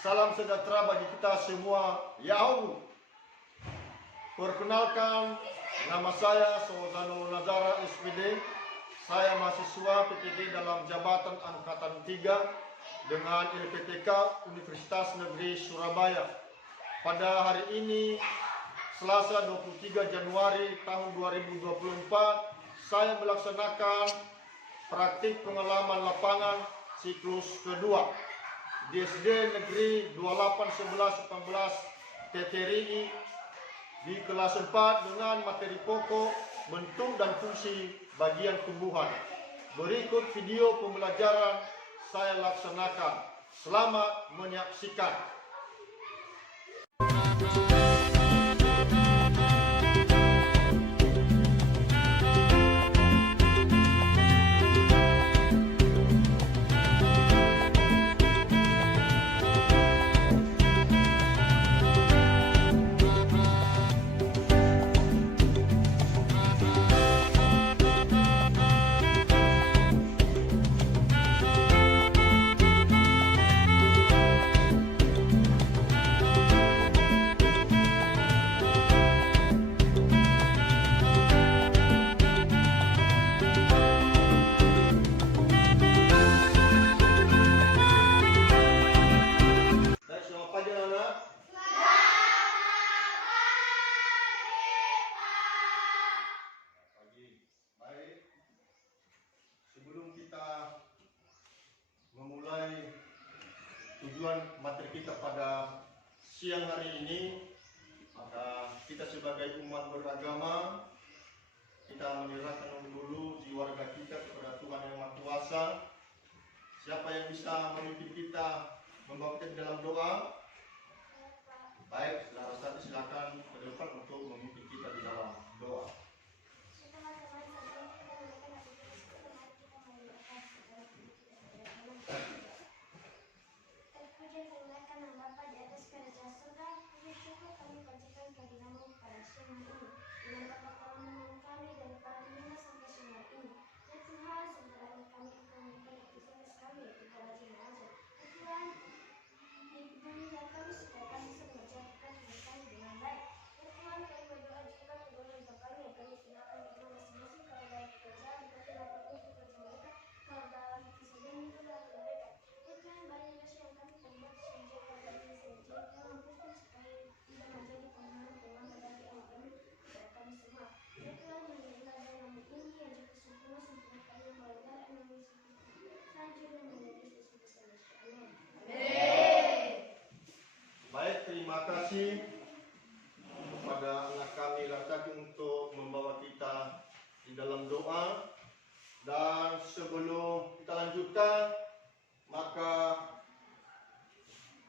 Salam sejahtera bagi kita semua. Yahoo. Perkenalkan, nama saya Sozano Nazara SPD. Saya mahasiswa PTD dalam Jabatan Angkatan 3 dengan LPTK Universitas Negeri Surabaya. Pada hari ini, Selasa 23 Januari tahun 2024, saya melaksanakan praktik pengalaman lapangan siklus kedua di SD Negeri 2811-18 TTRI di kelas 4 dengan materi pokok bentuk dan fungsi bagian tumbuhan. Berikut video pembelajaran saya laksanakan. Selamat menyaksikan. Sebelum kita memulai tujuan materi kita pada siang hari ini, maka kita sebagai umat beragama, kita menyerahkan dulu jiwa raga kita kepada Tuhan Yang Maha Kuasa. Siapa yang bisa memimpin kita, membawa kita dalam doa? Baik, saudara Sati silakan ke depan untuk memimpin kita di dalam doa. Baik, terima kasih kepada anak kami Lataki untuk membawa kita di dalam doa. Dan sebelum kita lanjutkan, maka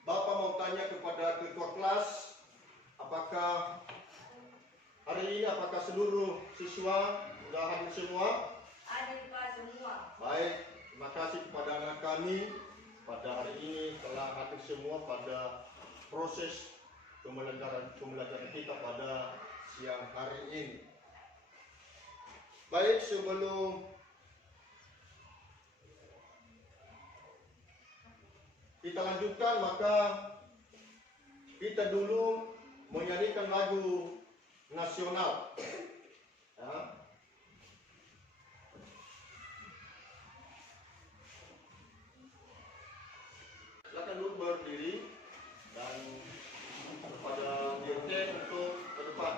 Bapak mau tanya kepada ketua kelas, apakah hari ini apakah seluruh siswa sudah hadir semua? Hadir Pak semua. Baik, terima kasih kepada anak kami pada hari ini telah hadir semua pada proses pembelajaran kita pada siang hari ini. Baik, sebelum kita lanjutkan, maka kita dulu menyanyikan lagu nasional. Ya. Silakan dulu berdiri dan kepada dirjen untuk ke depan.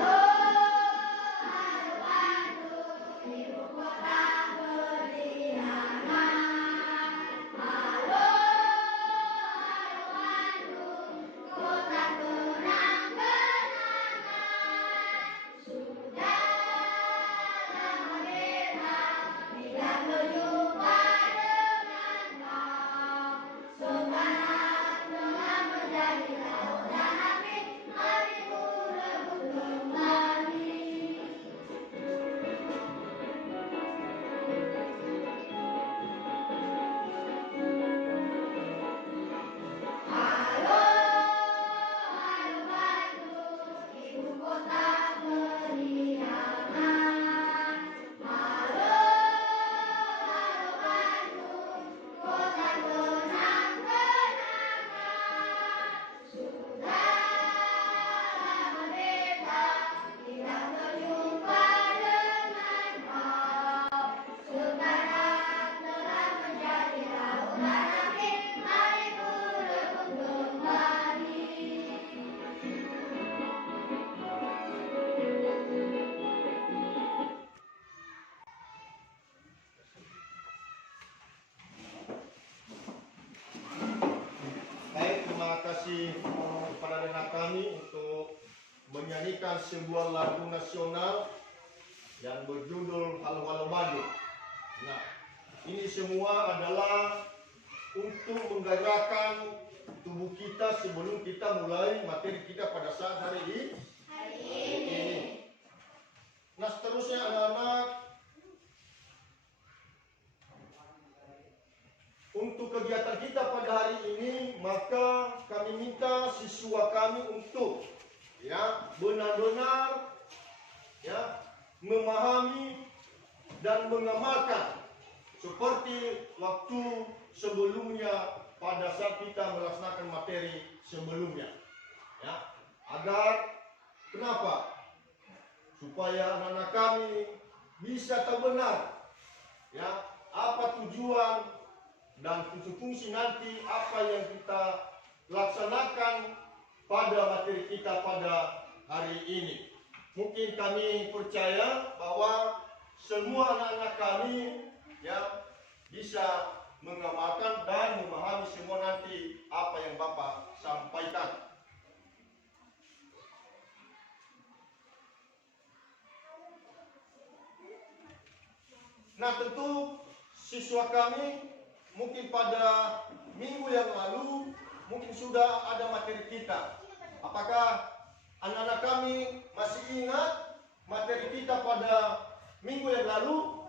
Halo kasih kepada anak kami untuk menyanyikan sebuah lagu nasional yang berjudul Halo-Halo Bandung. Nah, ini semua adalah untuk menggerakkan tubuh kita sebelum kita mulai materi kita pada saat hari ini. Nah, seterusnya anak-anak, untuk kegiatan kita pada hari ini, maka kami minta siswa kami untuk benar-benar memahami dan mengamalkan seperti waktu sebelumnya pada saat kita melaksanakan materi sebelumnya, agar kenapa? Supaya anak-anak kami bisa tahu benar apa tujuan dan fungsi-fungsi nanti apa yang kita laksanakan pada materi kita pada hari ini. Mungkin kami percaya bahwa semua anak-anak kami bisa mengamalkan dan memahami semua nanti apa yang Bapak sampaikan. Nah, tentu siswa kami mungkin pada minggu yang lalu mungkin sudah ada materi kita. Apakah anak-anak kami masih ingat materi kita pada minggu yang lalu?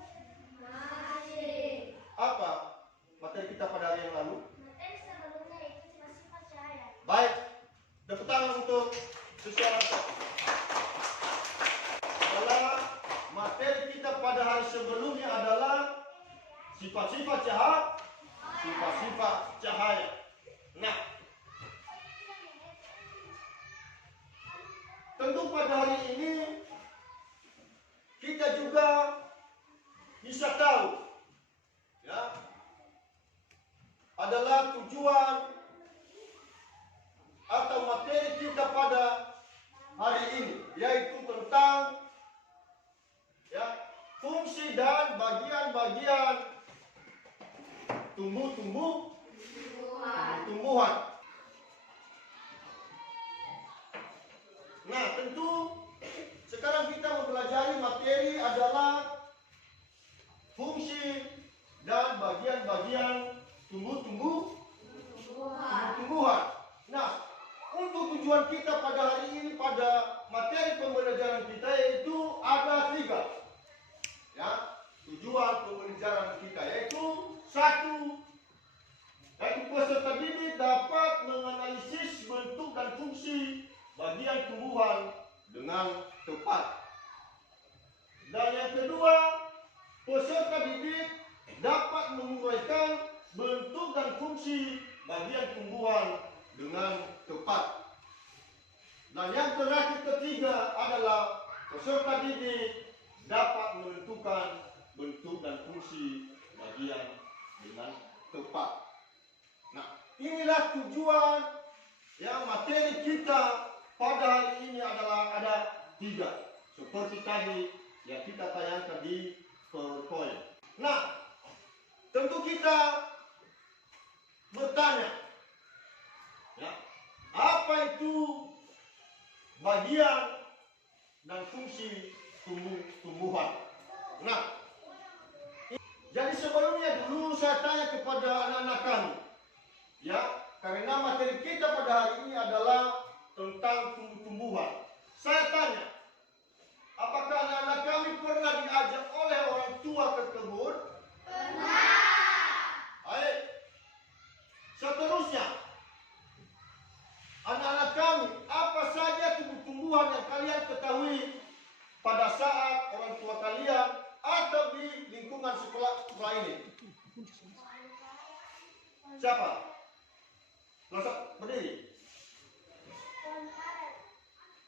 Masih. Apa materi kita pada hari yang lalu? Materi sebelumnya itu sifat-sifat cahaya. Baik, tepuk tangan untuk siswa adalah materi kita pada hari sebelumnya adalah sifat-sifat cahaya. Nah, tentu pada hari ini kita juga bisa tahu adalah tujuan atau materi kita pada hari ini, yaitu tentang fungsi dan bagian-bagian tumbuhan. Nah, tentu sekarang kita mempelajari materi adalah fungsi dan bagian-bagian tumbuhan. Nah, untuk tujuan kita pada hari ini pada materi pembelajaran kita yaitu ada 3. Tujuan pembelajaran kita yaitu 1, yaitu peserta didik dapat menganalisis bentuk dan fungsi bagian tumbuhan dengan tepat. Dan yang kedua, peserta didik dapat menguraikan bentuk dan fungsi bagian tumbuhan dengan tepat. Dan yang terakhir ketiga adalah peserta didik dapat menentukan bentuk dan fungsi bagian dengan tepat. Nah, inilah tujuan materi kita pada hari ini adalah ada 3. Seperti tadi yang kita tayangkan di PowerPoint. Nah, tentu kita bertanya, apa itu bagian dan fungsi tumbuhan? Nah, jadi sebelumnya dulu saya tanya kepada anak-anak kami, karena materi kita pada hari ini adalah tentang tumbuhan. Saya tanya, apakah anak-anak kami pernah diajak oleh orang tua ke kebun? Pernah. Baik. Seterusnya, anak-anak kami, apa saja tumbuh-tumbuhan yang kalian ketahui pada saat orang tua kalian atau di lingkungan sekolah ini? Siapa? Berdiri.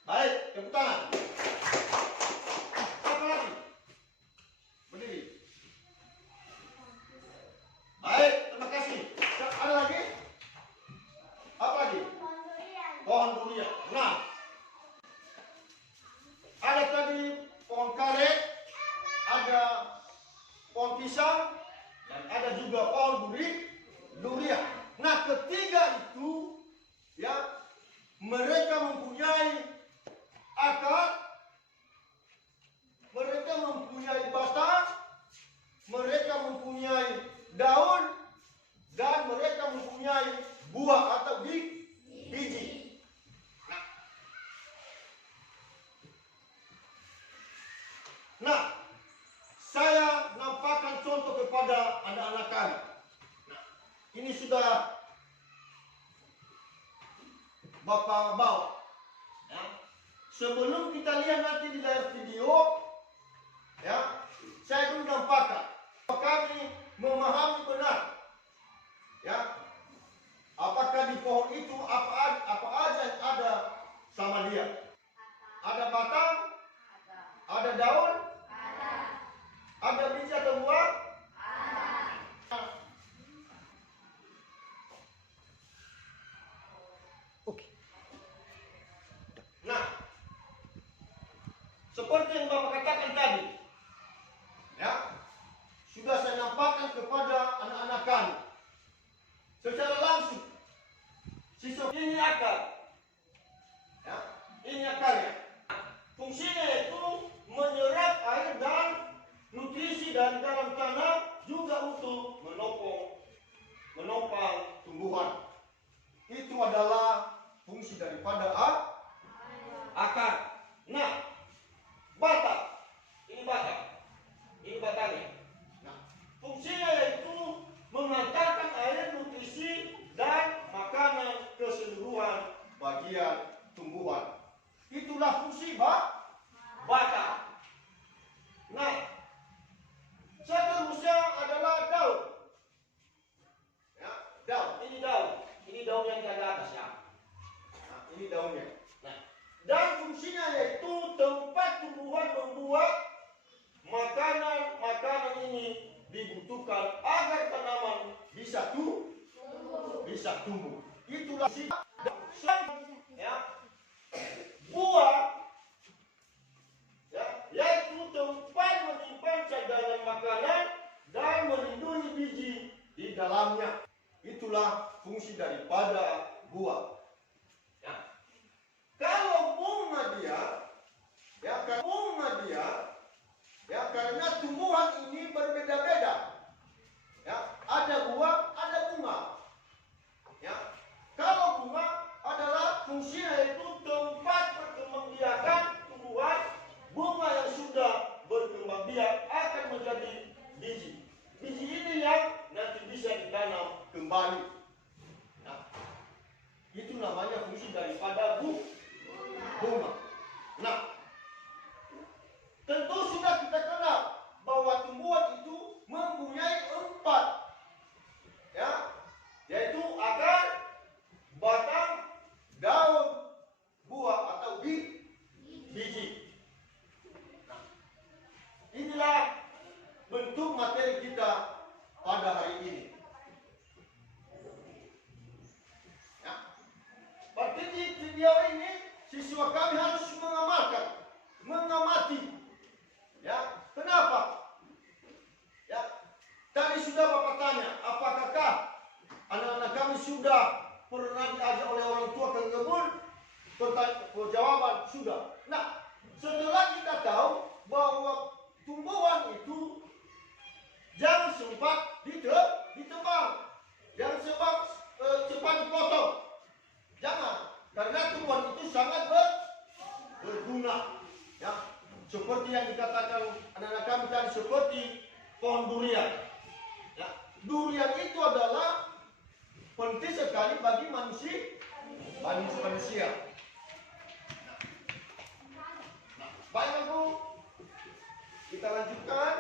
Baik, tepuk tangan. Apa lagi? Berdiri. Baik, terima kasih. Ada lagi? Apa lagi? Pohon durian. Nah, ada tadi pohon karet, ada pohon pisang, dan ada juga pohon durian. Nah, ketiga itu mempunyai daun dan mereka mempunyai buah atau biji. Nah, saya nampakkan contoh kepada anak-anak kami. Nah, ini sudah Bapak bawa. Ya. Sebelum kita lihat nanti di layar video, ya, saya dulu nampakkan. Kami memahami benar, ya, apakah di pohon itu apa aja yang ada sama dia. Ada batang, ada daun, ada biji atau buah? Oke. Nah, seperti yang Bapak katakan tadi, ya, sudah saya nampakkan kepada anak-anak kami secara langsung. Ini akar, ya, ini akarnya. Fungsinya itu menyerap air dan nutrisi dari dalam tanah, juga untuk menopang tumbuhan. Itu adalah fungsi daripada akar. Nah, batang, ini batangnya. Nah, fungsinya yaitu mengantarkan air, nutrisi dan makanan ke seluruhan bagian tumbuhan. Itulah fungsi batang. Nah, seterusnya adalah daun. Ya, daun. Ini daun yang di atas, ya. Nah, ini daunnya. Nah, dan fungsinya yaitu tempat tumbuhan membuat makanan ini dibutuhkan agar tanaman bisa tumbuh. Itulah si, ya, buah, ya, yaitu tempat menyimpan cadangan makanan dan melindungi biji di dalamnya. Itulah fungsi daripada buah. Ya. Kalau bunga dia, ya, karena tumbuhan ini berbeda-beda. Ya, ada buah, ada bunga. Ya. Kalau bunga adalah fungsinya yaitu tempat berkembang biakan tumbuhan. Bunga yang sudah berkembang biak akan menjadi biji. Biji ini yang nanti bisa ditanam kembali. Nah, itu namanya fungsi daripada bunga. Nah, tentu sudah kita kenal bahwa tumbuhan itu mempunyai 4, ya, yaitu akar, batang, daun, buah atau biji. Nah, inilah bentuk materi kita pada hari ini. Ya. Berarti di video ini siswa kami harus mengamati. Ya, kenapa? Ya, tadi sudah Bapak tanya, apakah anak-anak kami sudah pernah diajak oleh orang tua ke kebun? Jawaban sudah. Nah, setelah kita tahu bahwa tumbuhan itu jangan sempat ditebang, jangan cepat dipotong. Jangan, karena tumbuhan itu sangat berguna. Ya, seperti yang dikatakan anak-anak kami tadi, seperti pohon durian. Ya, durian itu adalah penting sekali bagi manusia. Nah, baik Bu, kita lanjutkan.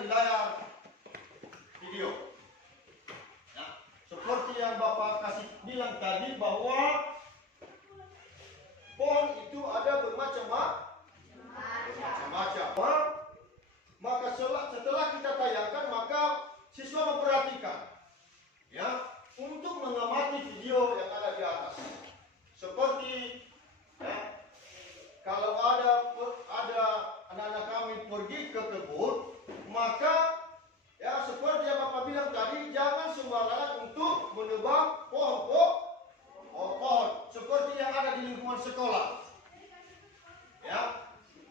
di layar video. Nah, seperti yang Bapak kasih bilang tadi bahwa pohon itu ada bermacam-macam. Maka setelah kita tayangkan, maka siswa memperhatikan, ya, untuk mengamati video yang ada di atas. Seperti, ya, kalau ada anak-anak kami pergi ke kebun, maka ya seperti yang Bapak bilang tadi, jangan sembarangan untuk menebang pohon seperti yang ada di lingkungan sekolah. Ya,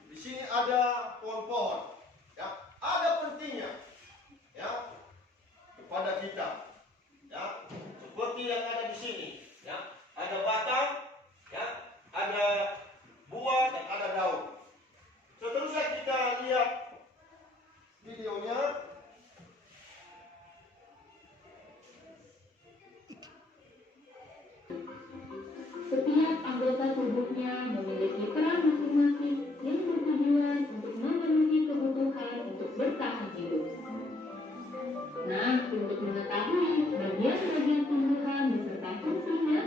di sini ada pohon-pohon. Ya, ada pentingnya, ya, kepada kita. Ya, seperti yang ada di sini. Ya, ada batang, ya, ada buah dan ada daun. Seterusnya kita lihat videonya. Setiap anggota tubuhnya memiliki peran masing-masing yang bertujuan untuk memenuhi kebutuhan untuk bertahan hidup. Nah, untuk mengetahui bagian-bagian tumbuhan beserta fungsinya,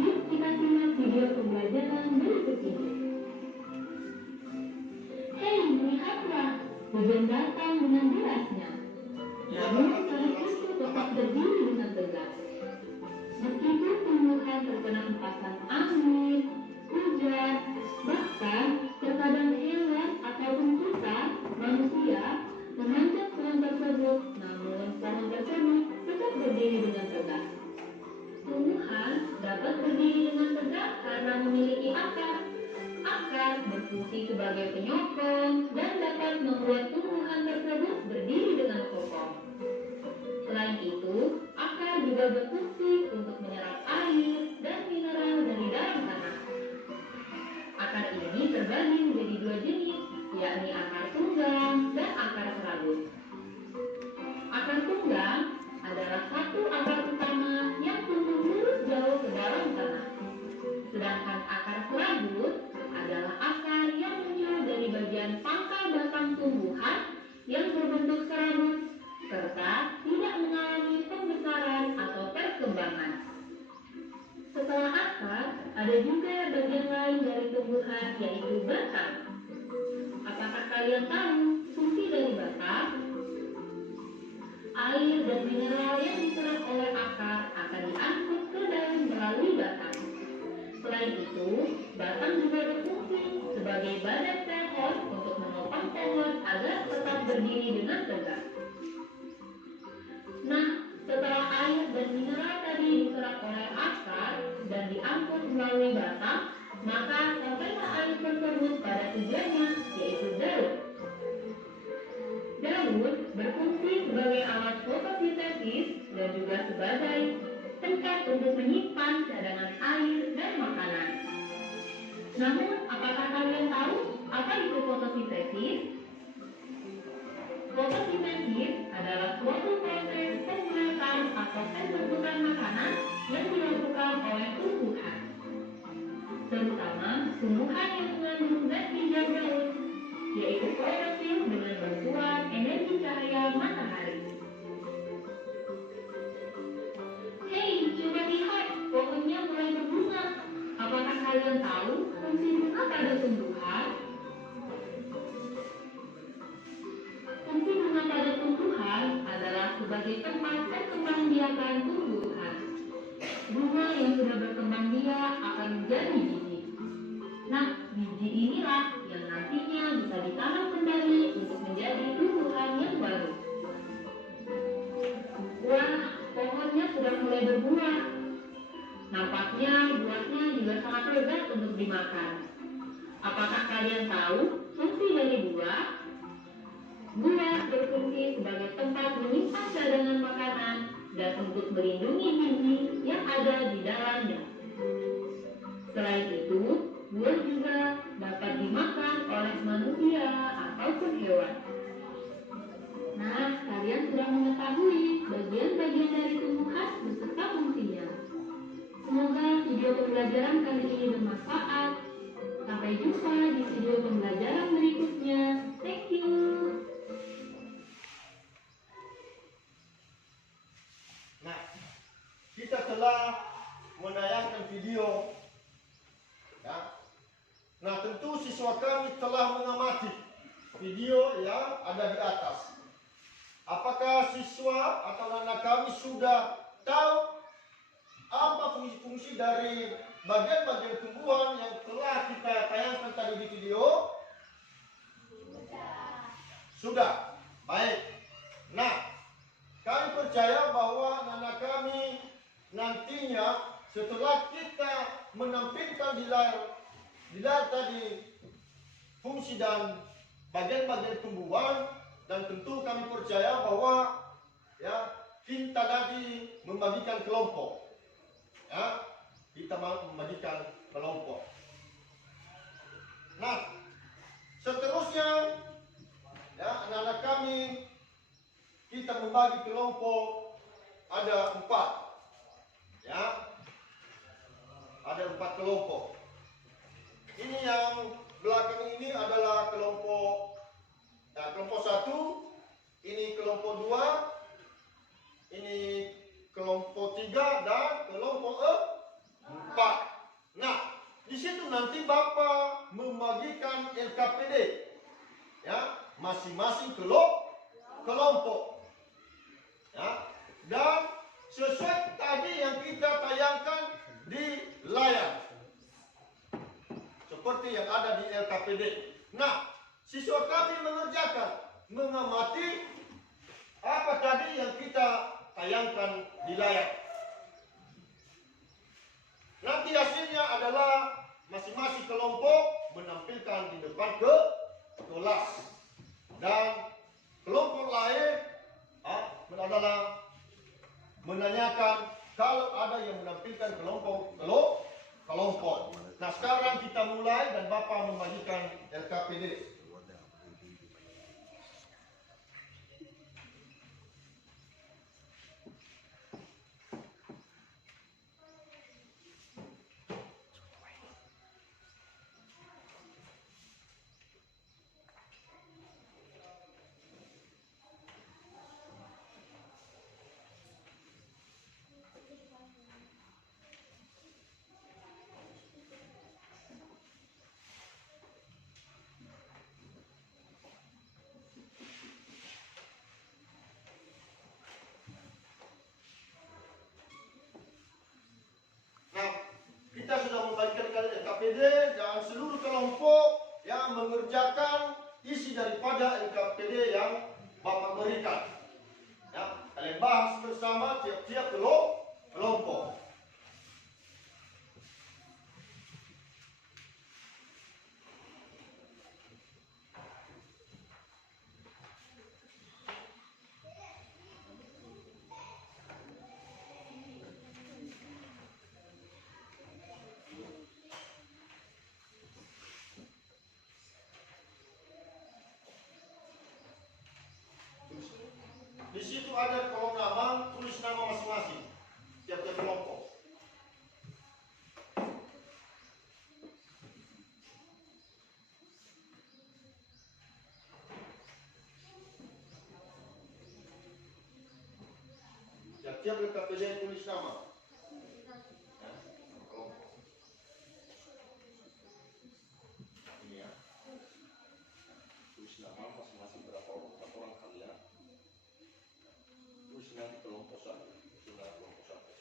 yuk kita simak video pembelajaran berikut ini. Hei, lihatlah, hujan datang dengan derasnya. Namun pohon itu tetap berdiri dengan tegak. Meskipun tumbuhan terkena hempasan angin, hujan, bahkan terkadang hewan ataupun kita, manusia, memanjat pohon tersebut, namun pohon tersebut tetap berdiri dengan tegak. Tumbuhan dapat berdiri dengan tegak karena memiliki akar. Akar berfungsi sebagai penyokong dan dapat membuat tumbuhan tersebut berdiri dengan kokoh. Selain itu, akar juga berfungsi untuk menyerap air dan mineral dari dalam tanah. Akar ini terbagi menjadi dua jenis, yakni akar tunggang dan akar serabut. Akar tunggang adalah satu akar utama yang tumbuh lurus jauh ke dalam tanah. Sedangkan akar serabut adalah akar yang muncul dari bagian pangkal batang tumbuhan yang berbentuk serabut serta tidak mengalami pembesaran atau perkembangan. Setelah akar, ada juga bagian lain dari tumbuhan, yaitu batang. Apakah kalian tahu fungsi dari batang? Air dan mineral yang diserap oleh akar akan diangkut ke dalam melalui batang. Selain itu, batang juga berfungsi sebagai badan pohon untuk menopang pohon agar tetap berdiri dengan tegak. Nah, setelah air dan mineral tadi diserap oleh akar dan diangkut melalui batang, maka sampailah air tersebut pada tujuannya, yaitu daun. Daun berfungsi sebagai alat fotosintesis dan juga sebagai tempat untuk menyimpan cadangan air dan makanan. Namun, apakah kalian tahu apa itu fotosintesis? Fotosintesis adalah suatu proses pembuatan atau pembentukan makanan yang dilakukan oleh tumbuhan, terutama tumbuhan yang mengandung zat hijau daun, yaitu klorofil dengan bantuan energi cahaya matahari. Hei, coba lihat, pohonnya mulai berbunga. Apakah kalian tahu fungsi bunga pada tumbuhan? Fungsi bunga pada tumbuhan adalah sebagai tempat perkembangbiakan tumbuhan. Bunga yang sudah berkembang biak akan menjadi biji. Nah, biji inilah yang nantinya bisa ditanam kembali untuk menjadi tumbuhan yang baru. Wah, pohonnya sudah mulai berbuah. Nampaknya buahnya juga sangat lezat untuk dimakan. Apakah kalian tahu fungsi dari buah? Buah berfungsi sebagai tempat menyimpan cadangan makanan dan untuk melindungi biji yang ada di dalamnya. Selain itu, buah juga dapat dimakan oleh manusia ataupun hewan. Nah, kalian sudah mengetahui bagian-bagian dari tumbuhan beserta fungsinya. Semoga video pembelajaran kali ini bermanfaat. Sampai jumpa di video pembelajaran berikutnya. Thank you. video. Ya. Nah, tentu siswa kami telah mengamati video yang ada di atas. Apakah siswa atau anak kami sudah tahu apa fungsi-fungsi dari bagian-bagian tumbuhan yang telah kita tayangkan tadi di video? Sudah. Baik. Nah, kami percaya bahwa anak kami nantinya setelah kita menampilkan di layar tadi fungsi dan bagian-bagian tumbuhan, dan tentu kami percaya bahwa ya kita tadi membagikan kelompok. Ya, kita membagikan kelompok. Nah, seterusnya ya anak-anak kami kita membagi kelompok ada 4. Ya, ada 4 kelompok. Ini yang belakang ini adalah kelompok. Nah, kelompok 1, ini kelompok 2, ini kelompok 3 dan kelompok 4. Nah, di situ nanti Bapak membagikan LKPD, ya, masing-masing kelompok, ya, dan sesuai tadi yang kita tayangkan di layar, seperti yang ada di LKPD. Nah, siswa kami mengamati apa tadi yang kita tayangkan di layar. Nanti hasilnya adalah masing-masing kelompok menampilkan di depan kelas, dan kelompok lain adalah menanyakan kalau ada yang menampilkan kelompok. Nah, sekarang kita mulai dan Bapak membagikan LKPD. Kita sudah membagikan LKPD dan seluruh kelompok yang mengerjakan isi daripada LKPD yang Bapak berikan. Ya, kalian bahas bersama tiap-tiap kelompok. Di situ ada kolom nama, tulis nama masing-masing tiap-tiap kelompok. Tiap-tiap LKPD tulis nama. Ya, kelompok. Ini ya. Tulis nama masing-masing berapa orang kalian. Terus nanti kelompok 1, sudah kelompok 1.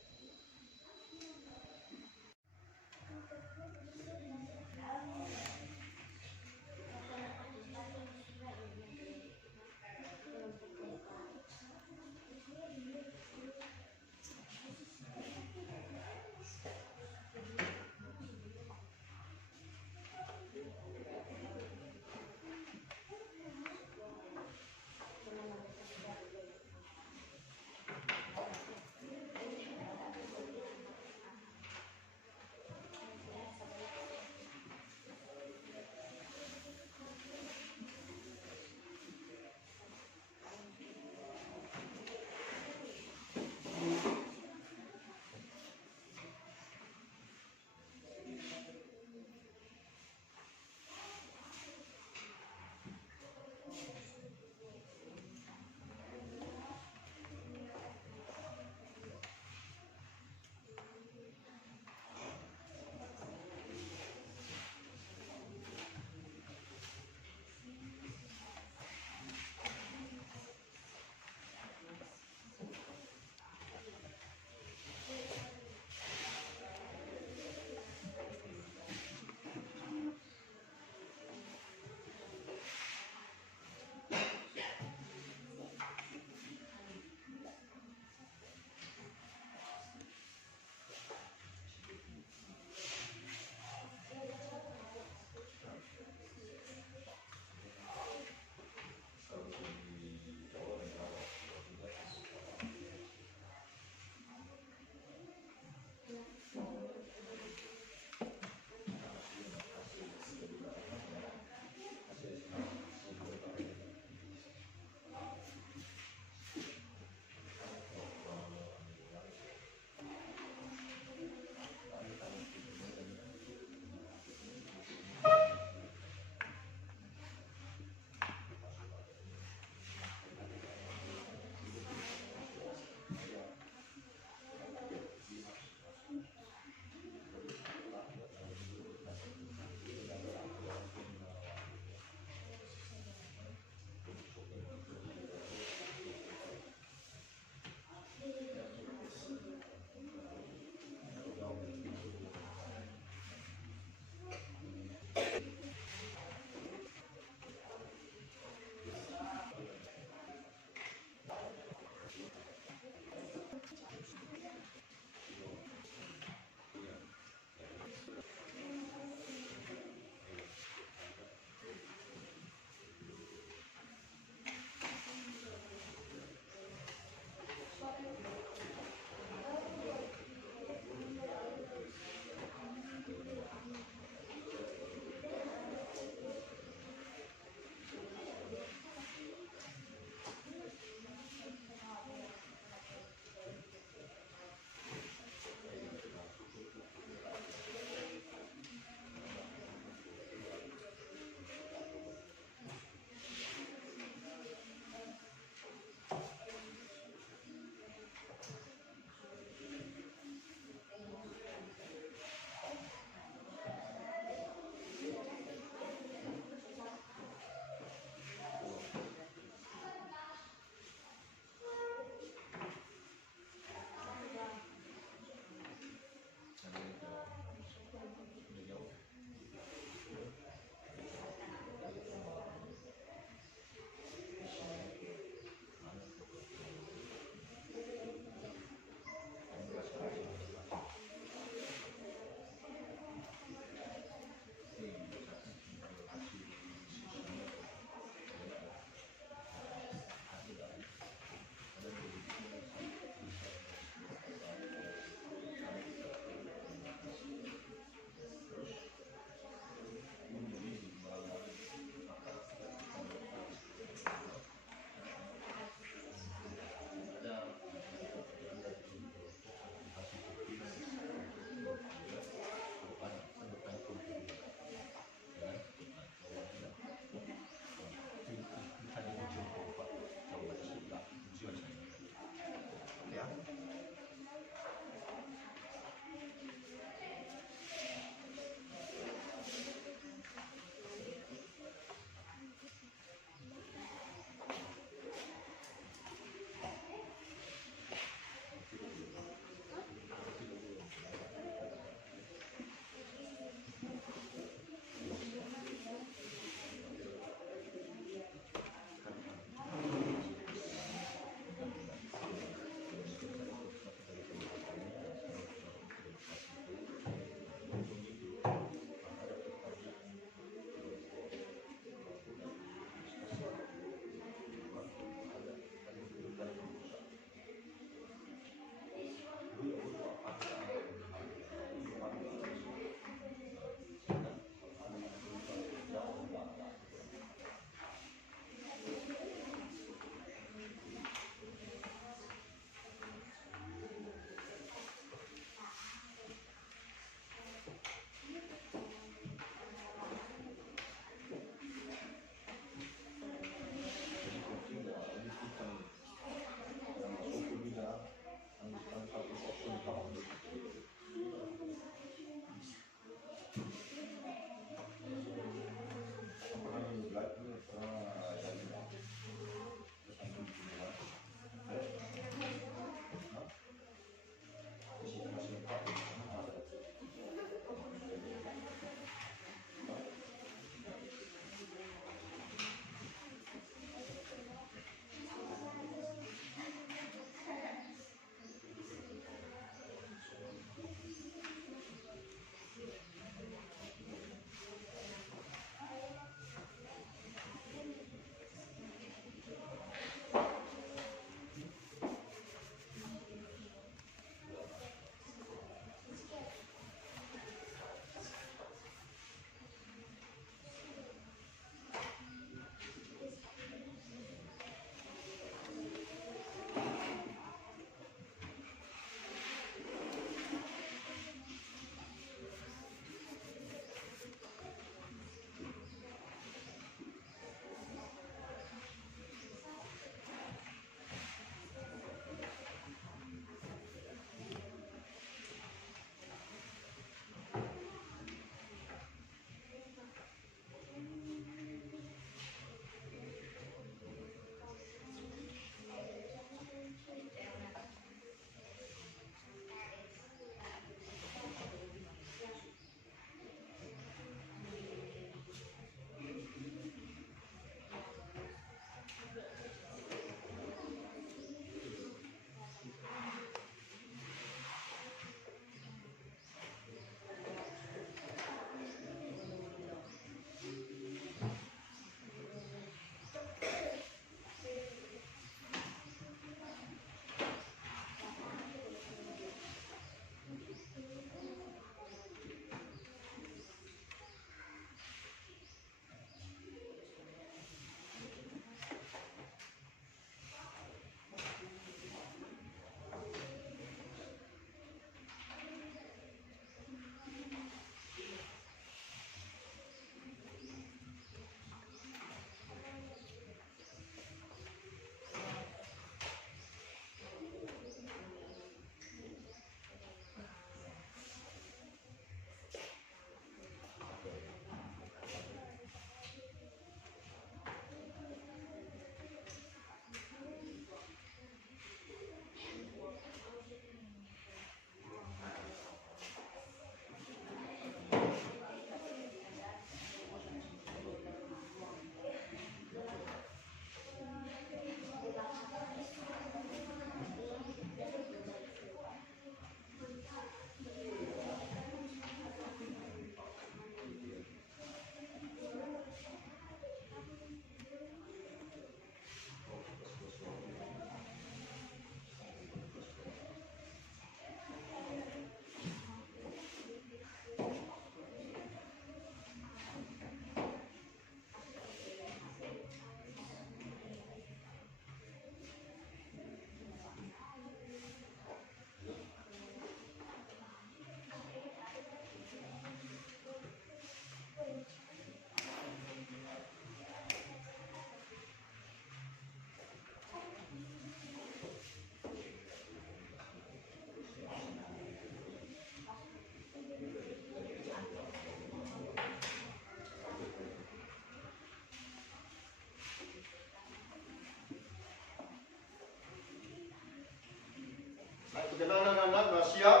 Bagaimana anak-anak, sudah siap?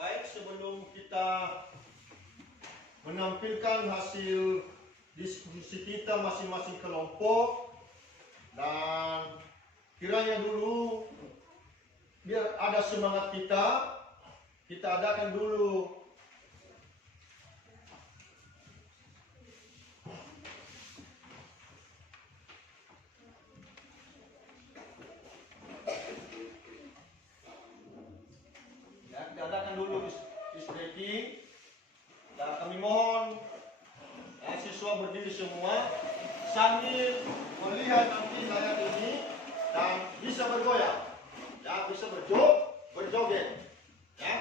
Baik, sebelum kita menampilkan hasil diskusi kita masing-masing kelompok, dan kiranya dulu biar ada semangat kita adakan dulu breaking. Dan kami mohon siswa berdiri semua sambil melihat nanti layar ini dan bisa bergoyang, ya, bisa berjoget, ya.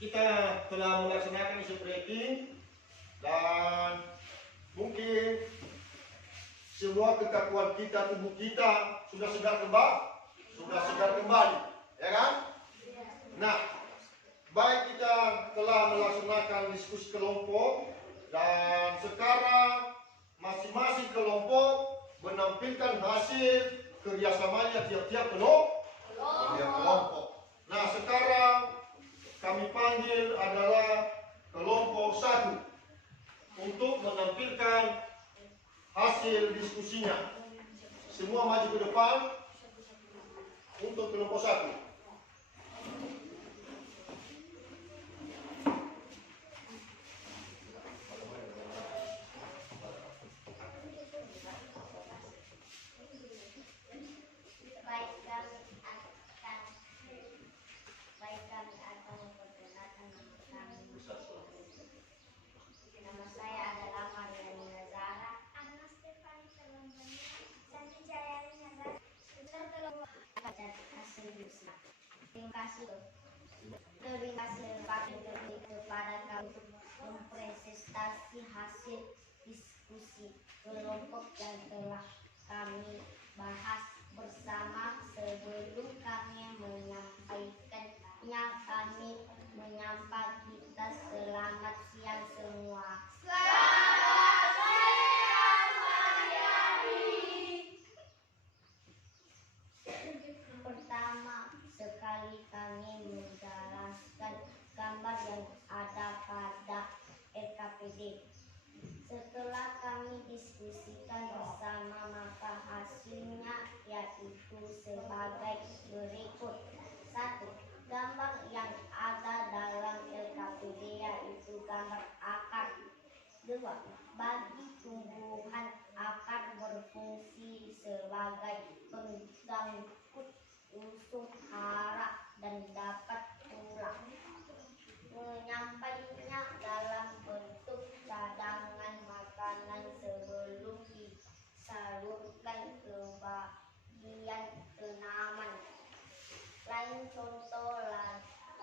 Kita telah melaksanakan isu breaking dan mungkin semua kekakuan kita, tubuh kita sudah segar kembali, ya kan? Nah, baik, kita telah melaksanakan diskusi kelompok dan sekarang masing-masing kelompok menampilkan hasil kerjasamanya tiap-tiap kelompok. Nah, sekarang kami panggil adalah kelompok 1 untuk menampilkan hasil diskusinya. Semua maju ke depan untuk kelompok 1. Terima kasih kepada kami mempresentasi hasil diskusi kelompok yang telah kami bahas bersama. Sebelum kami menyampaikannya, kami menyapa kita selamat siang semua. Selamat siang, Pertama sekali kami menjelaskan gambar yang ada pada RKPD. Setelah kami diskusikan bersama, maka hasilnya yaitu sebagai berikut. 1. Gambar yang ada dalam LKPD yaitu gambar akar. 2. Bagi tumbuhan, akar berfungsi sebagai penggangkut usung hara dan dapat pula menyampaikannya dalam bentuk cadangan makanan sebelum disalurkan ke bagian tanaman. Lain contoh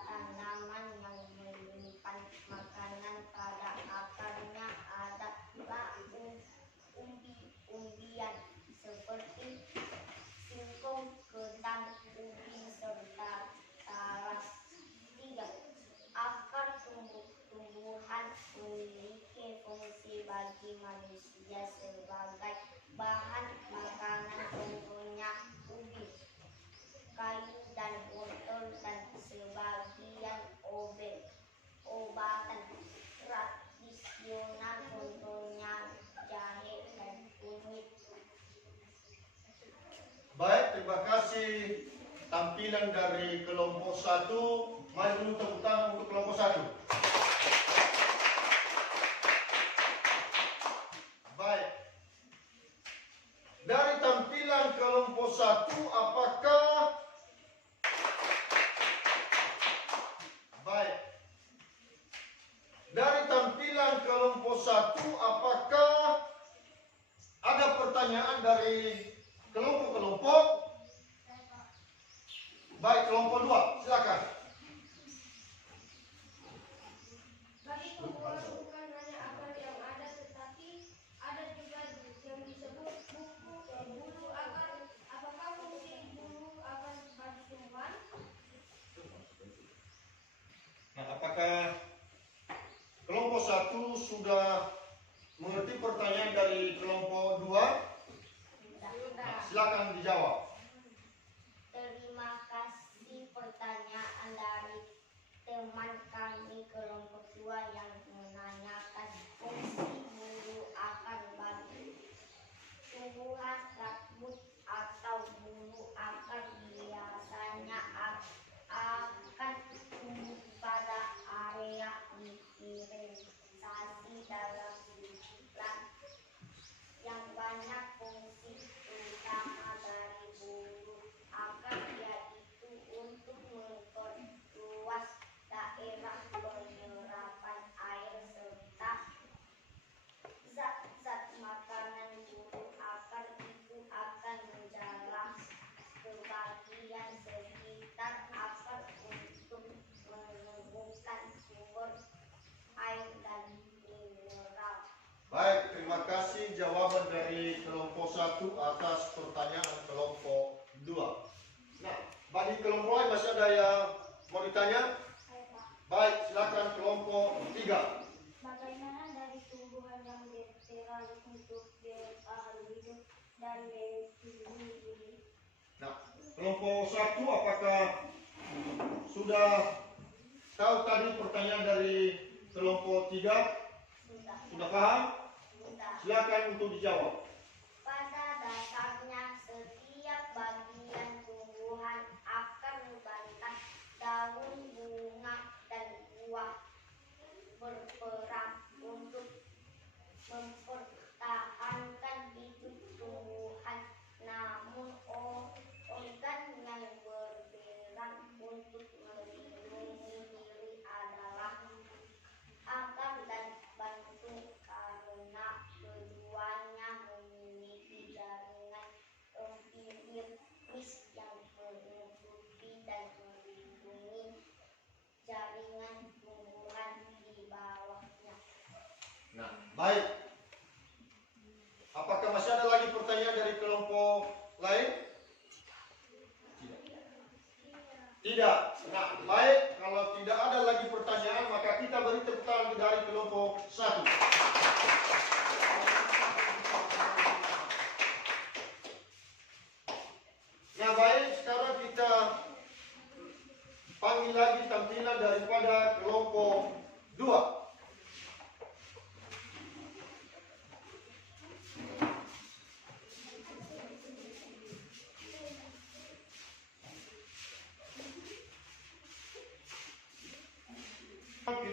tanaman yang menyimpan makanan pada akarnya adalah umbi-umbian seperti singkong, kedang, ubi, serta talas. 3. Akar tumbuhan memiliki fungsi bagi manusia sebagai bahan makanan, contohnya ubi, kayu dan wortel, dan sebagian obatan tradisional, contohnya jahe dan kunyit. Baik, terima kasih tampilan dari kelompok 1. Mari dulu tepuk tangan untuk kelompok 1. Baik. Dari tampilan kelompok 1, apakah baik. Dari tampilan kelompok 1, apakah ada pertanyaan dari kelompok-kelompok? Baik, kelompok 2, silakan. Bagi tumbuhan bukan hanya akar yang ada, tetapi ada juga yang disebut bulu akar. Apakah fungsi bulu akar bagi tumbuhan? Nah, apakah kelompok 1 sudah mengerti pertanyaan dari kelompok 2? Nah, silakan dijawab. Terima kasih pertanyaan dari teman kami kelompok 2 yang menanyakan fungsi bulu akar bagi tumbuhan. Rambut atau bulu akar biasanya akan tumbuh pada area diferensiasi dalam bulan yang banyak. Fungsi utama dari bulu akar yaitu untuk memperluas daerah penyerapan air serta zat-zat makanan. Bulu akar itu akan menjalar ke bagian sekitar akar untuk menemukan sumber air dan mineral. Baik, terima kasih jawaban dari kelompok 1 atas pertanyaan kelompok 2. Nah, bagi kelompok lain masih ada yang mau ditanya? Baik, silakan kelompok 3. Bagaimana dari tumbuhan yang berperan untuk bertahan hidup dan melindungi diri? Nah, kelompok 1 apakah sudah tahu tadi pertanyaan dari kelompok 3? Sudah paham? Silakan untuk dijawab. Pada dasarnya setiap bagian tumbuhan, akar, batang, daun, bunga, dan buah berperan untuk mempertahankan hidup tumbuhan. Namun organ yang berperan untuk melindungi diri adalah akar dan bantung, karena keduanya memiliki jaringan empiris yang menutupi dan melindungi jaringan tumbuhan di bawahnya. Nah, baik. Apakah masih ada lagi pertanyaan dari kelompok lain? Tidak. Nah, baik. Kalau tidak ada lagi pertanyaan, maka kita beri tepuk tangan dari kelompok 1. Nah, baik. Sekarang kita panggil lagi tampilan daripada kelompok 2.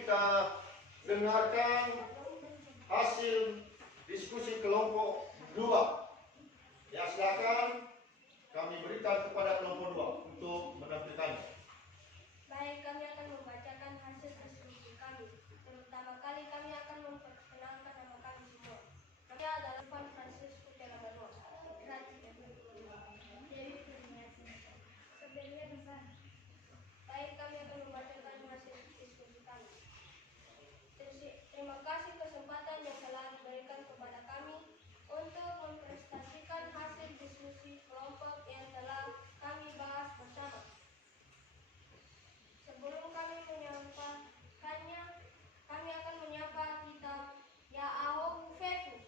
kita dengarkan hasil diskusi kelompok 2. Ya, silakan kami berikan kepada kelompok 2 untuk menampilkannya. Baik, kami akan membacakan hasil diskusi kami. Pertama kali kami akan memperkenalkan nama kami semua. Saya adalah Van Francisco Telabano. Baik, kami akan membacakan hasil diskusi kami. Terima kasih kesempatan yang telah diberikan kepada kami untuk mempresentasikan hasil diskusi kelompok yang telah kami bahas bersama. Sebelum kami menyampaikannya, kami akan menyapa kitab Ya'ahu Fetu.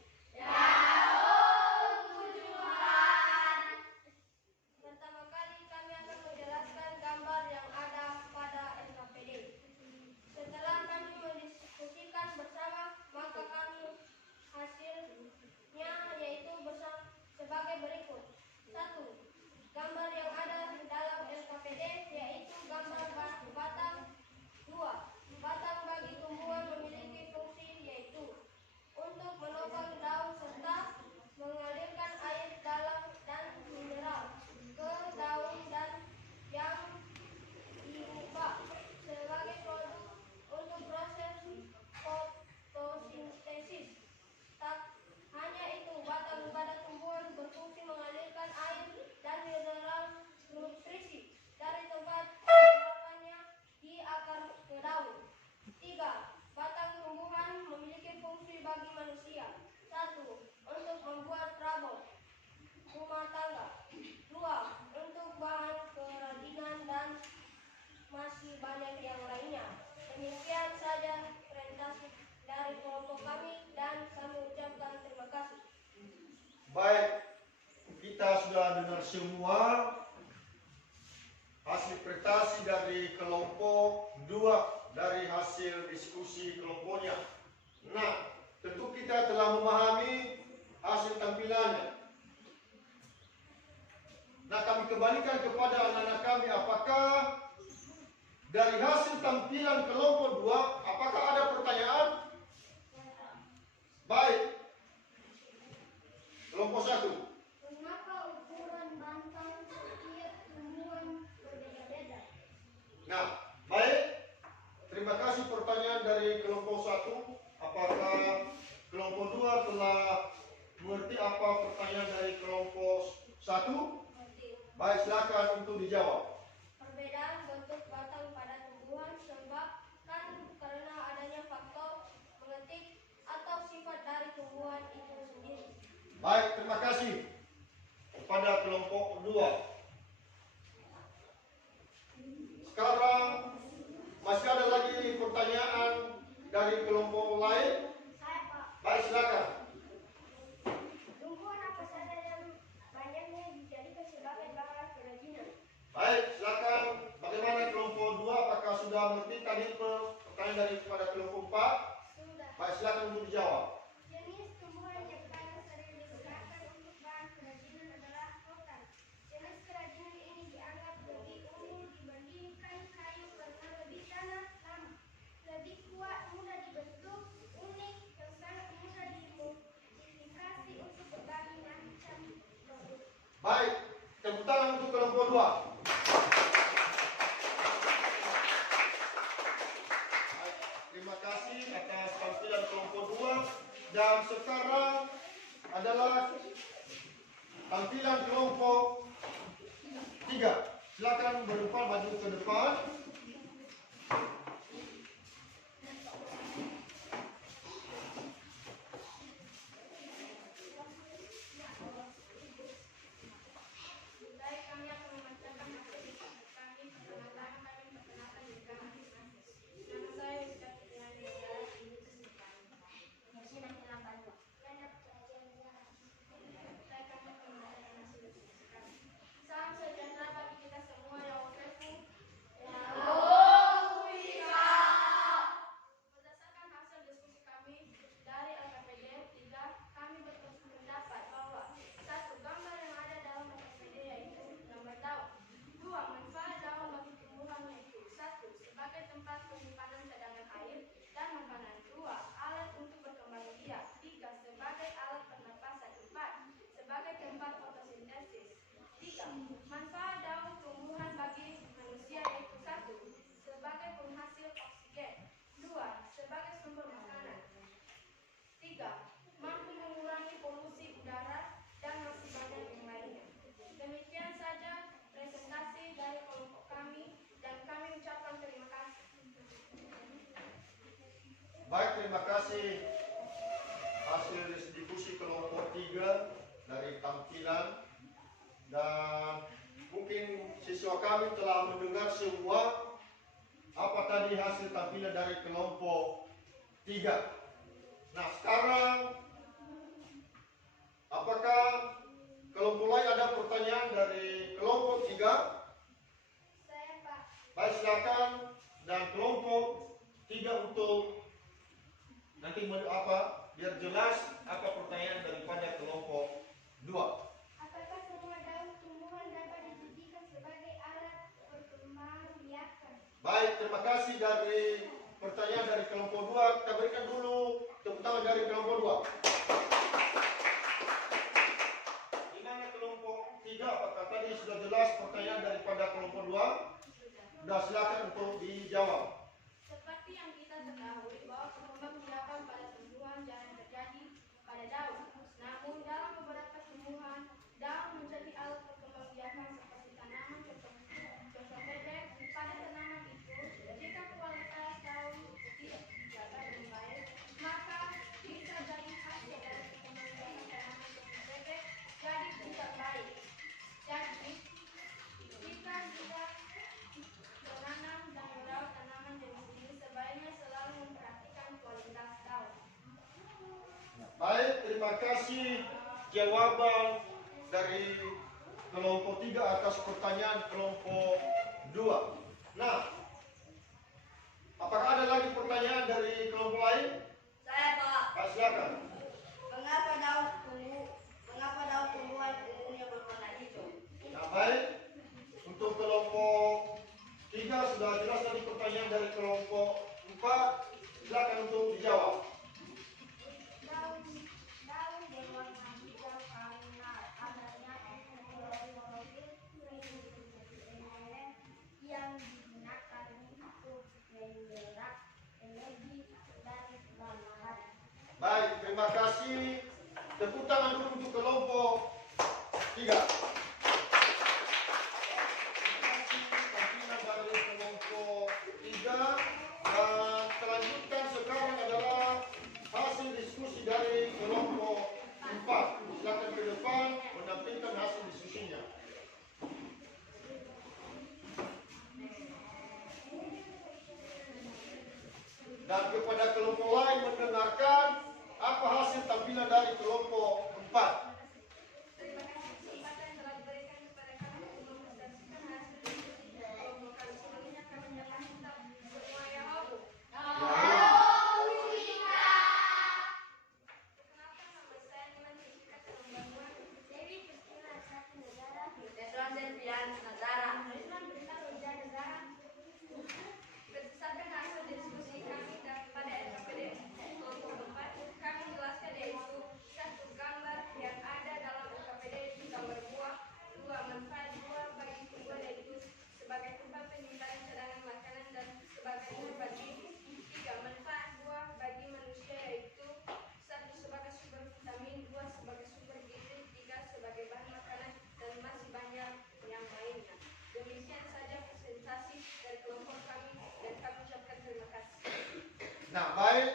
Pertama kali kami akan menjelaskan gambar yang ada pada LKPD. Setelah kami mendiskusikan bersama, maka kami hasilnya yaitu sebagai berikut. 1. Gambar yang ada dalam LKPD yaitu gambar batang. 2. Batang bagi tumbuhan memiliki fungsi yaitu untuk menopang daun serta mengalirkan air dalam dan mineral ke daun dan yang diubah sebagai produk untuk proses fotosintesis. Tak hanya itu, batang pada tumbuhan berfungsi mengalirkan air dan mineral nutrisi dari tempat penyerapannya di akar ke daun. 3. Batang tumbuhan memiliki fungsi bagi manusia. 1. Untuk membuat perabot rumah tangga. 2. Untuk bahan kerajinan dan masih banyak yang lainnya. Demikian saja presentasi dari kelompok kami dan kami ucapkan terima kasih. Baik, kita sudah dengar semua hasil presentasi dari kelompok 2 dari hasil diskusi kelompoknya. Nah, tentu kita telah memahami hasil tampilannya. Nah, kami kembalikan kepada anak-anak kami, apakah dari hasil tampilan kelompok 2, apakah ada pertanyaan? Baik. Kelompok 1. Mengapa ukuran batang setiap tumbuhan berbeda-beda? Nah, baik. Terima kasih pertanyaan dari kelompok 1. Apakah kelompok 2 telah mengerti apa pertanyaan dari kelompok 1? Baik, silakan untuk dijawab. Perbedaan bentuk batang pada tumbuhan disebabkan karena adanya faktor genetik atau sifat dari tumbuhan itu sendiri. Baik, terima kasih kepada kelompok 2. Sekarang masih ada lagi pertanyaan dari kelompok lain? Saya, Pak. Baik, silakan. Tumbuhan apa saja yang banyaknya dijadikan sebagai bahan kerajinan? Baik, silakan. Bagaimana kelompok 2? Apakah sudah mengerti tadi pertanyaan daripada kelompok 4? Sudah. Baik, silakan untuk dijawab. Jenis tumbuhan yang paling sering digunakan untuk bahan kerajinan adalah rotan. Jenis kerajinan ini dianggap lebih unggul dibandingkan kayu karena lebih tahan lama, lebih kuat, mudah dibentuk, unik, dan sangat mudah dimodifikasi untuk berbagai macam produk. Baik, tepuk tangan untuk kelompok 2. Terima kasih atas tampilan kelompok 2. Dan sekarang adalah tampilan kelompok 3. Silakan berdepan, maju ke depan. Baik, kami akan membacakan hasil diskusi kami. Pertama-tama kami memperkenalkan diri kami. Nama saya Ustaz Fitriani Negara Universitas Kami. Saya kami Saya akan membacakan hasil diskusi kami. Salam sejahtera bagi kita semua yang wafaku. Manfaat daun tumbuhan bagi manusia yaitu 1. Sebagai penghasil oksigen. 2. Sebagai sumber makanan. 3. Mampu mengurangi polusi udara dan masih banyak yang lainnya. Demikian saja presentasi dari kelompok kami dan kami ucapkan terima kasih. Baik, terima kasih hasil diskusi kelompok 3 dari tampilan, dan mungkin siswa kami telah mendengar semua apa tadi hasil tampilan dari kelompok 3. Nah, sekarang apakah kelompok lain ada pertanyaan dari kelompok 3? Saya Pak. Baik, silakan. Dan kelompok 3 untuk nanti biar jelas apa pertanyaan daripada kelompok 2. Apakah semua daun tumbuhan dapat dijadikan sebagai alat perkembangbiakan? Baik, terima kasih dari pertanyaan dari kelompok 2. Kita berikan dulu tepuk tangan dari kelompok 2. Di mana kelompok 3? Apakah tadi sudah jelas pertanyaan daripada kelompok 2? Sudah, silakan untuk dijawab. Seperti yang kita ketahui bahwa perkembangbiakan pada tumbuhan jarang terjadi pada daun. Namun dalam beberapa tumbuhan, daun menjadi alat perkembangbiakan seperti tanaman contoh bebek. Pada tanaman itu, jika kualitas daun tidak dijaga dengan baik, maka bisa jadi hasil dari perkembangbiakan tanaman contoh bebek jadi tidak baik. Jadi, jika tidak menanam dan merawat tanaman jenis ini, sebaiknya selalu memperhatikan kualitas daun. Baik, terima kasih jawaban dari kelompok 3 atas pertanyaan kelompok 2. Nah, apakah ada lagi pertanyaan dari kelompok lain? Saya Pak, Pak, silakan. mengapa daun tumbuhan umumnya berwarna hijau? Nah, baik. Untuk kelompok 3 sudah jelas tadi pertanyaan dari kelompok 4. Silakan untuk dijawab. Daun berwarna hijau karena adanya klorofil yang digunakan untuk menyerap energi dari matahari. Baik, terima kasih. Tepuk tangan dulu untuk kelompok 3. Tampilan dari kelompok 3, dan selanjutkan sekarang adalah hasil diskusi dari kelompok 4. Silakan ke depan menampilkan hasil diskusinya. Dan kepada kelompok lain mendengarkan apa hasil tampilan dari kelompok 4. Terima kasih kesempatan yang telah diberikan kepada kami untuk mempresentasikan hasil diskusi kelompok kami. Sebelumnya kami menyatakan semua Yahoo. Perkenalkan, nama saya Niman Jessica Terembangunan. Dewi Kristina Sati Negara. Deswan Selvian Nazara. Rizwan Berita Roja Negara. Berdasarkan hasil diskusi kami pada SKPD kelompok 4, kami jelaskan yaitu 1. Gambar yang ada dalam SKPD itu gambar buah. 2. Manfaat buah bagi tumbuhan yaitu sebagai tempat penyimpanan cadangan makanan dan sebagai berbagi. 3. Manfaat buah bagi manusia yaitu 1. Sebagai sumber vitamin, 2. Sebagai sumber gizi, 3. Sebagai bahan makanan, dan masih banyak yang lainnya. Demikian saja presentasi dari kelompok kami dan kami ucapkan terima kasih. Nah, baik.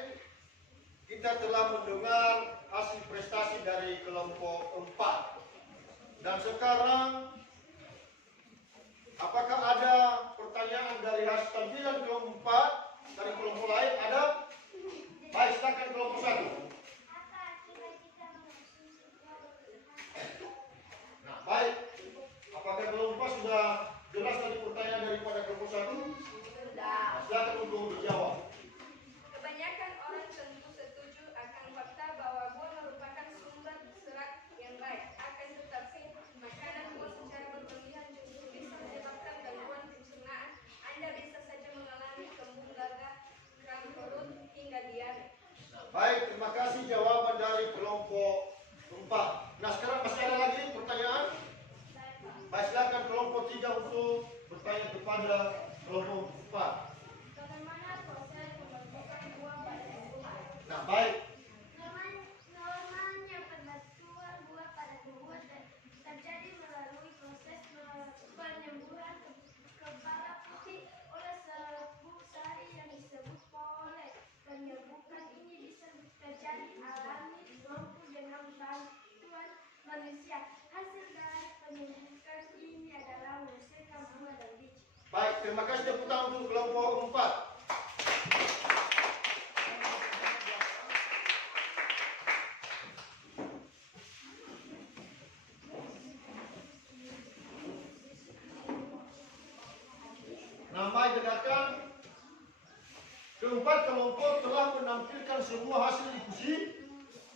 Kita telah mendengar hasil prestasi dari kelompok 4. Dan sekarang, apakah ada pertanyaan dari hasil tampilan kelompok 4 dari kelompok lain? Ada? Baik, silakan kelompok 1. Apa akibat jika mengonsumsi buah berlebihan? Nah, baik. Apakah kelompok sudah jelas tadi pertanyaan daripada kelompok 1? Sudah. Nah, silakan untuk dijawab. Kebanyakan orang tentu setuju akan fakta bahwa buah merupakan sumber serat yang baik. Akan tetapi, makanan buah secara berlebihan justru bisa menyebabkan gangguan pencernaan. Anda bisa saja mengalami manusia. Hasil dari penyelidikan ini adalah menghasilkan buah dan biji. Baik, terima kasih tepuk tangan untuk kelompok 4. Nah, mari dengarkan. Keempat kelompok telah menampilkan semua hasil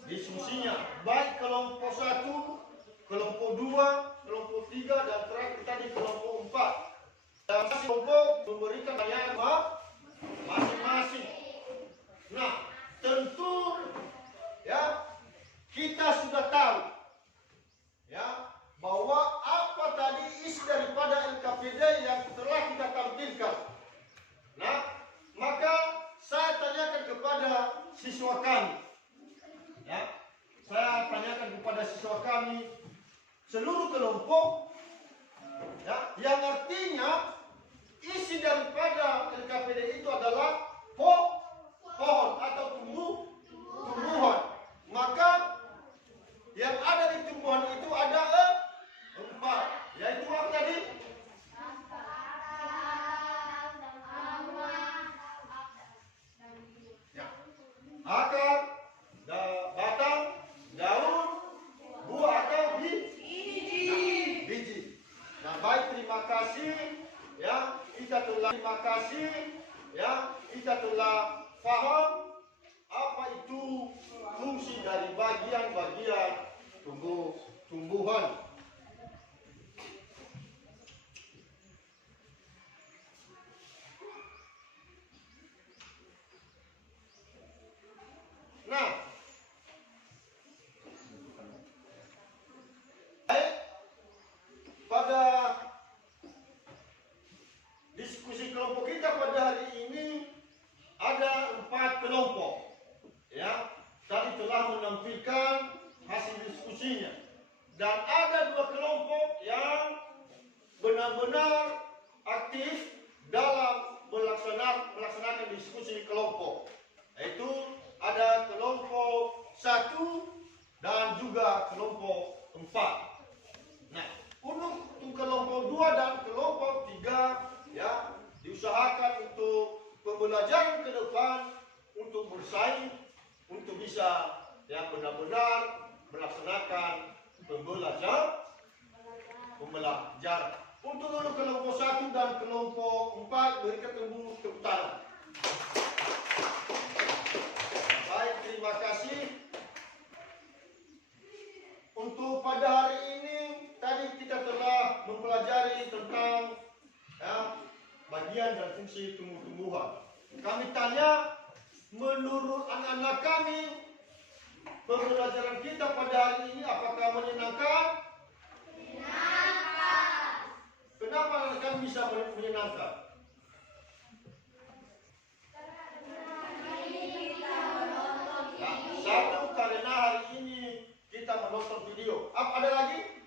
diskusinya. Baik kelompok 1, kelompok 2, kelompok 3, dan terakhir tadi kelompok 4. Dan masing kelompok memberikan pertanyaan masing-masing. Nah, tentu ya kita sudah tahu ya bahwa apa tadi isi daripada LKPD yang telah kita tampilkan. Nah, maka saya tanyakan kepada siswa kami. Ya, saya tanyakan kepada siswa kami seluruh kelompok ya, yang artinya isi daripada LKPD itu adalah pohon atau tumbuhan. Maka yang ada di tumbuhan itu ada 4, yaitu apa tadi? Ya. Akar, batang, daun, buah atau biji. Nah, baik, terima kasih ya, kita telah paham apa itu fungsi dari bagian-bagian tumbuhan. Nah, baik, pada diskusi kelompok kita pada hari ini ada 4 kelompok. Ya, tadi telah menampilkan hasil diskusinya. Dan ada 2 kelompok yang benar-benar aktif dalam melaksanakan diskusi kelompok. Yaitu ada kelompok 1 dan juga kelompok 4. Nah, untuk kelompok 2 dan kelompok 3 ya diusahakan untuk pembelajaran ke depan untuk bersaing untuk bisa ya benar-benar melaksanakan pembelajaran. Untuk dulu kelompok 1 dan kelompok 4 berikan tepuk tangan. Baik, terima kasih. Untuk pada hari ini tadi kita telah mempelajari tentang ya, bagian dan fungsi tumbuh-tumbuhan. Kami tanya, menurut anak-anak kami, pembelajaran kita pada hari ini apakah menyenangkan? Menyenangkan. Kenapa anak kami bisa menyenangkan? Nah, satu, karena hari ini kita menonton video. Ada lagi?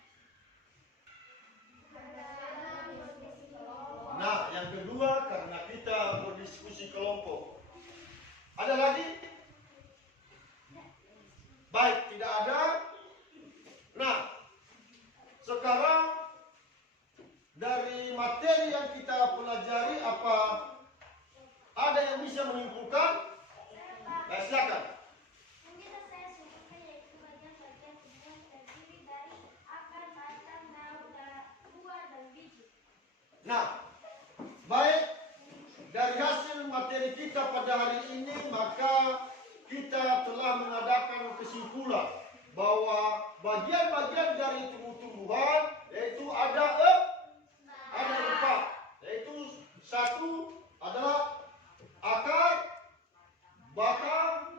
Nah, yang kedua karena kita berdiskusi kelompok. Ada lagi? Baik, tidak ada. Nah, sekarang dari materi yang kita pelajari apa ada yang bisa menyimpulkan? Nah, silakan. Yang bisa saya simpulkan yaitu bagian-bagian tumbuhan terdiri dari akar, batang, daun, buah, dan biji. Nah, baik, dari hasil materi kita pada hari ini maka kita telah mengadakan kesimpulan bahwa bagian-bagian dari tumbuh-tumbuhan yaitu ada 4, yaitu 1 adalah akar, batang,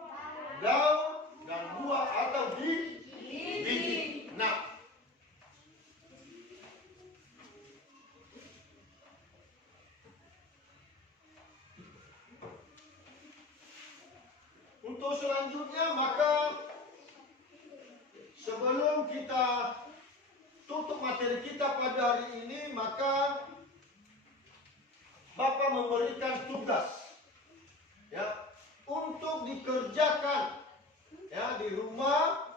daun, dan buah atau biji. Nah, untuk selanjutnya maka sebelum kita tutup materi kita pada hari ini maka Bapak memberikan tugas ya untuk dikerjakan ya di rumah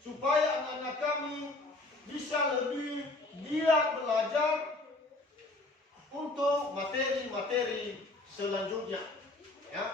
supaya anak-anak kami bisa lebih giat belajar untuk materi-materi selanjutnya. Ya.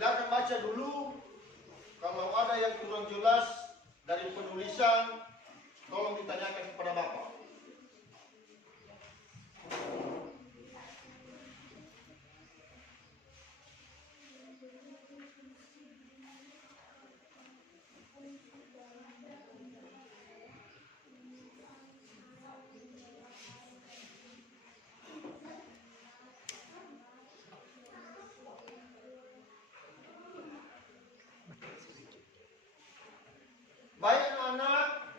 Silakan baca dulu. Kalau ada yang kurang jelas dari penulisan, tolong ditanyakan kepada Bapak. Baik anak-anak,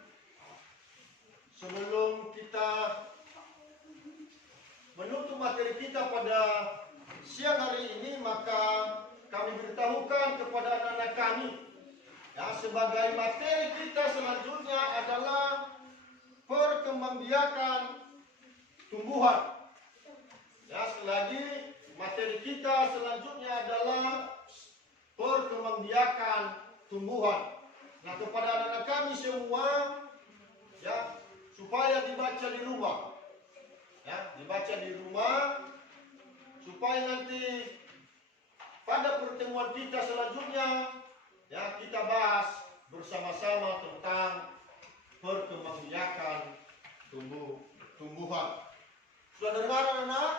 sebelum kita menutup materi kita pada siang hari ini, maka kami beritahukan kepada anak-anak kami, ya, sebagai materi kita selanjutnya adalah perkembangbiakan tumbuhan. Ya, sekali lagi materi kita selanjutnya adalah perkembangbiakan tumbuhan. Nah, kepada anak-anak kami semua, ya, supaya dibaca di rumah, ya, dibaca di rumah, supaya nanti pada pertemuan kita selanjutnya, ya, kita bahas bersama-sama tentang perkembangbiakan tumbuhan. Sudah dengar anak-anak?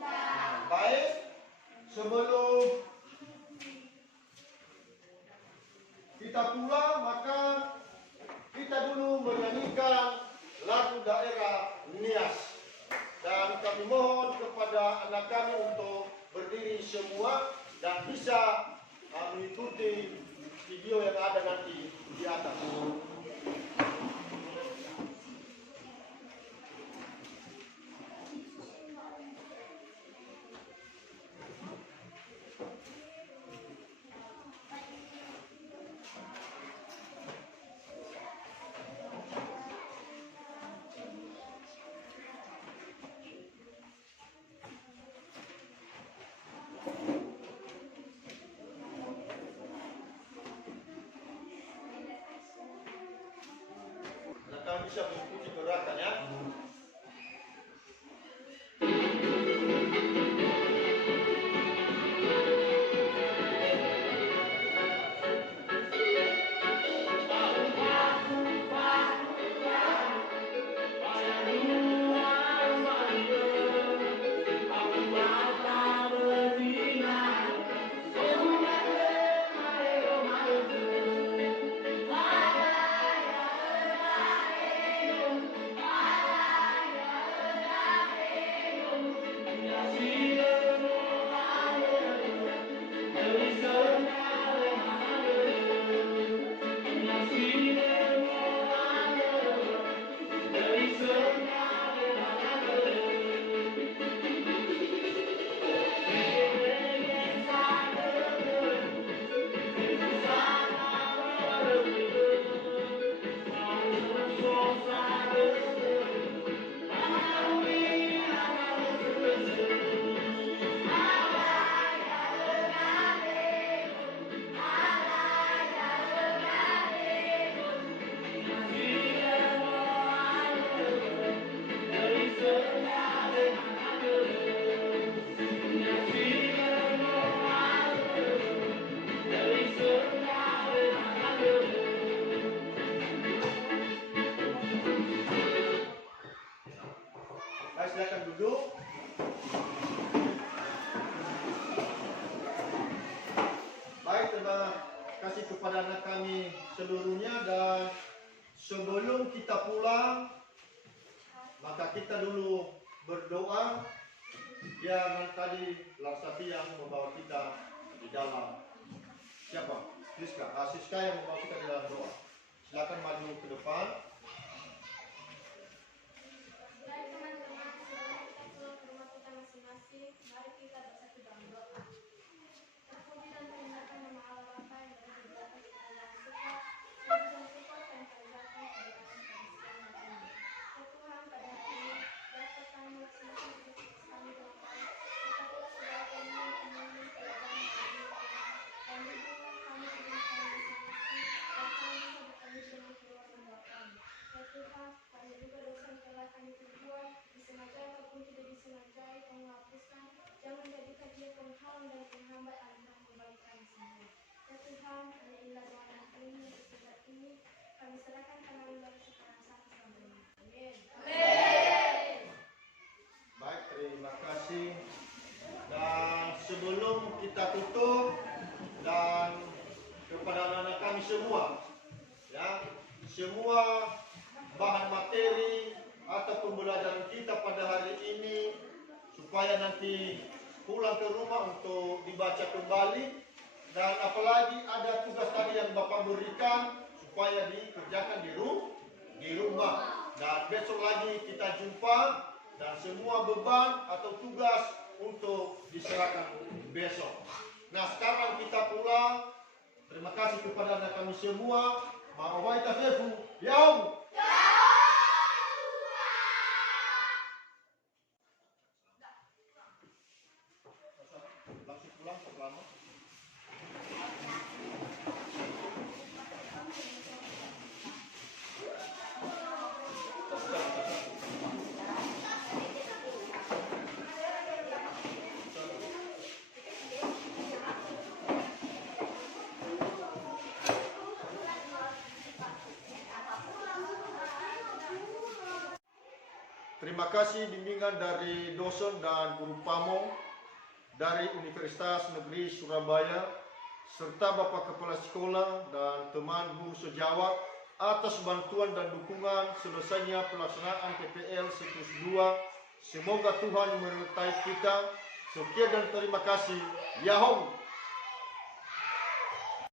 Nah, baik. Sebelum kita pulang, maka kita dulu menyanyikan lagu daerah Nias. Dan kami mohon kepada anak kami untuk berdiri semua dan bisa mengikuti video yang ada nanti di atas. Kalian bisa mengikuti gerakannya. Bye. silakan duduk. Baik, terima kasih kepada anak kami seluruhnya, dan sebelum kita pulang, maka kita dulu berdoa. Dia tadi Larsati yang membawa kita di dalam. Siapa? Siska yang membawa kita di dalam doa. Silakan maju ke depan. Baik teman-teman, sebelum kita pulang ke rumah kita masing-masing, mari kita bersatu dalam doa. Terpuji dan termuliakan nama Allah Bapa yang berada di atas segala suka, puji dan syukur yang terjatuh kepada kami pada siang hari ini. Ya Tuhan, pada hari ini, dapat kami melaksanakan tugas kami dengan baik. Berkatilah segala keinginan kami, keadaan kami, dan hubungan kami dengan kami masing-masing, dan kami bisa bertemu dengan keluarga kami. Ya Tuhan, kami juga dosa yang telah kami perbuat, disengaja ataupun tidak disengaja, Kau hapuskan. Jangan jadikan dia penghalang dan penghambat antara kembali kami semua. Ya Tuhan, hanya inilah doa dan kami sesungguhnya ini, kami serahkan tangan dari sekarang sampai selamanya. Amin. Baik, terima kasih. Dan sebelum kita tutup, dan kepada anak-anak kami semua, ya, semua bahan materi atau pembelajaran kita pada hari ini, supaya nanti pulang ke rumah untuk dibaca kembali, dan apalagi ada tugas tadi yang Bapak berikan supaya dikerjakan di rumah. Dan besok lagi kita jumpa, dan semua beban atau tugas untuk diserahkan besok. Nah, sekarang kita pulang. Terima kasih kepada anak kami semua. Ma'awaita sefu, yaum. Langsung pulang selama. Terima kasih bimbingan dari dosen dan guru pamong dari Universitas Negeri Surabaya, serta Bapak Kepala Sekolah dan teman guru sejawat atas bantuan dan dukungan selesainya pelaksanaan PPL siklus 2. Semoga Tuhan menyertai kita. Sekian dan terima kasih. Yahoo!